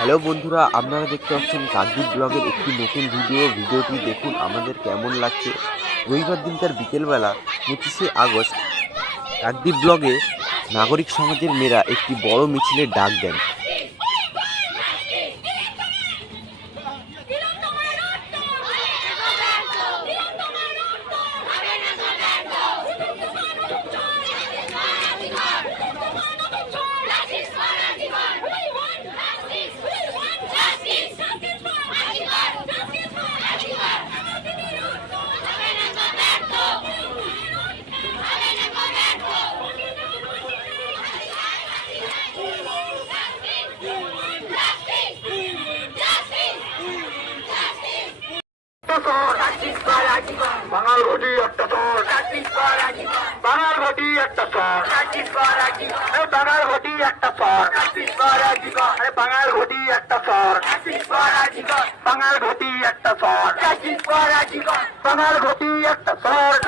Hello বন্ধুরা, আপনারা দেখতে পাচ্ছেন কাকদ্বীপ ব্লগের একটি নতুন ভিডিও। ভিডিওটি দেখুন, আমাদের কেমন লাগছে? রবিবার দিনকার বিকেলবেলা, পঁচিশে আগস্ট, কাকদ্বীপ ব্লগে নাগরিক সমাজের মেয়েরা একটি বড় মিছিলের ডাক দেন। বাঙাল ঘটি একটা চর বাঙাল ঘটি একটা চর বাঙাল ঘটি একটা চর বাঙাল ঘটি একটা চর